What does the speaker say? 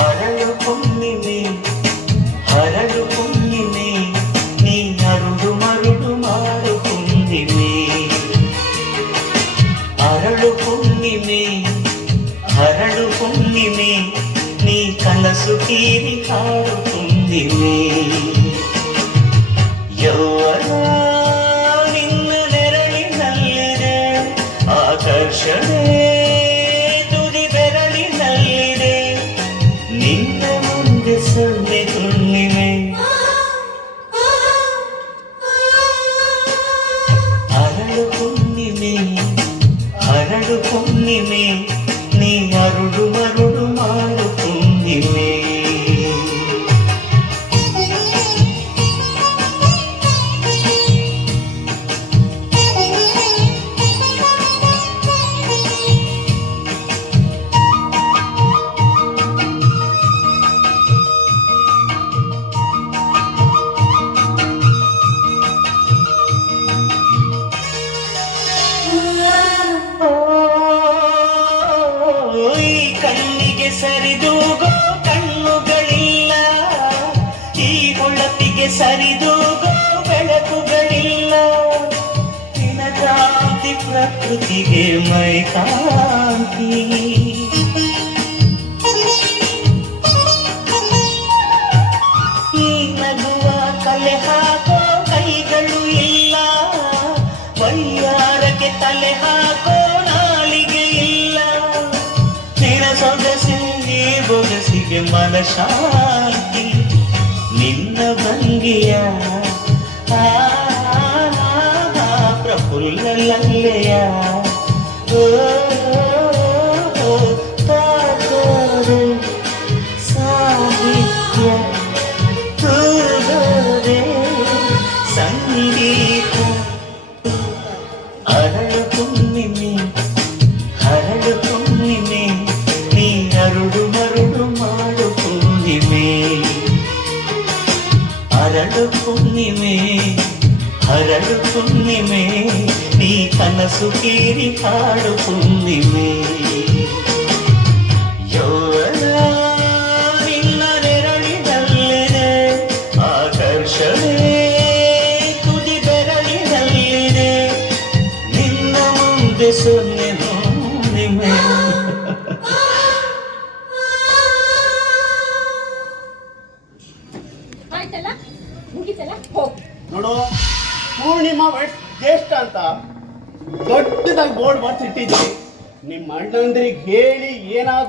ಅರಳು ಹುಣ್ಣಿಮೆ ಹರಳು ಹುಣ್ಣಿಮೆ ನೀ ಅರುಳು ಮರುಳು ಮಾಡು ಹುಣ್ಣಿಮೆ ಅರಳು ಹುಣ್ಣಿಮೆ ಹರಳು ಹುಣ್ಣಿಮೆ ನೀ ಕನಸು ಕೀರಿ ಹಾಡು ಹುಣ್ಣಿಮೆ ಯೌವನ ನಿನ್ನ ನೆರಳಿನಲ್ಲಿದೆ ಆಕರ್ಷಣೆ ತುದಿ ಬೆರಳಿನಲ್ಲಿದೆ ನಿನ್ನ ಮುಂದೆ ಸೊನ್ನೆ ಹುಣ್ಣಿಮೆ ಅರಳು ಹುಣ್ಣಿಮೆ ಹರಳು ಹುಣ್ಣಿಮೆ ನೀ ಅರುಳು ಮರುಳು ಮಾಡು ಹುಣ್ಣಿಮೆ ಕಣ್ಣಿಗೆ ಸರಿದೂಗೋ ಕಣ್ಣುಗಳಿಲ್ಲ ಈ ಹೊಳಪಿಗೆ ಸರಿದೂಗೋ ಬೆಳಕುಗಳಿಲ್ಲ ದಿನಕಾಂತಿ ಪ್ರಕೃತಿಗೆ ಮೈಕಾಂತಿ ಈ ನಗುವ ಕಲೆ ಹಾಕೋ ಕೈಗಳು ಇಲ್ಲ ವೈಯಾರಕ್ಕೆ ತಲೆ ಹಾಕೋ ನಾಲಿಗೆ ಇಲ್ಲ ಸೊಗಸಿಗೆ ಬೊಗಸಿಗೆ ಮನ ಶಾಂತಿ ನಿನ್ನ ಭಂಗಿಯ ಪ್ರಫುಲ್ಲ ಲಲ್ಲೆಯ ತಾಗೋರೆ ಸಾಹಿತ್ಯ ತೂಗೋರೆ ಸಂಗೀತ ಅರಳು ಹುಣ್ಣಿಮೆ ಹರಳು ಹುಣ್ಣಿಮೆ ಅರುಳು ಮರುಳು ಮಾಡು ಹುಣ್ಣಿಮೆ ಅರಳು ಹುಣ್ಣಿಮೆ ಹರಳು ಹುಣ್ಣಿಮೆ ನೀ ಕನಸು ಕೀರಿ ಹಾಡು ಹುಣ್ಣಿಮೆ ಯೌವನ ನಿನ್ನ ನೆರಳಿನಲ್ಲಿದೆ ಆಕರ್ಷಣೆ ತುದಿ ಬೆರಳಿನಲ್ಲಿದೆ ನಿನ್ನ ಮುಂದೆ ಸೊನ್ನೆ ಹುಣ್ಣಿಮೆ ನೋಡು ಪೂರ್ಣಿಮಾ ವೆಟ್ ಜ್ಯೇಷ್ಠ ಅಂತ ದೊಡ್ಡದಾಗಿ ಬೋರ್ಡ್ ಬರ್ತಿಟ್ಟಿದ್ವಿ ನಿಮ್ಮ ಅಣ್ಣಂದ್ರಿಗೆ ಹೇಳಿ ಏನಾದ್ರು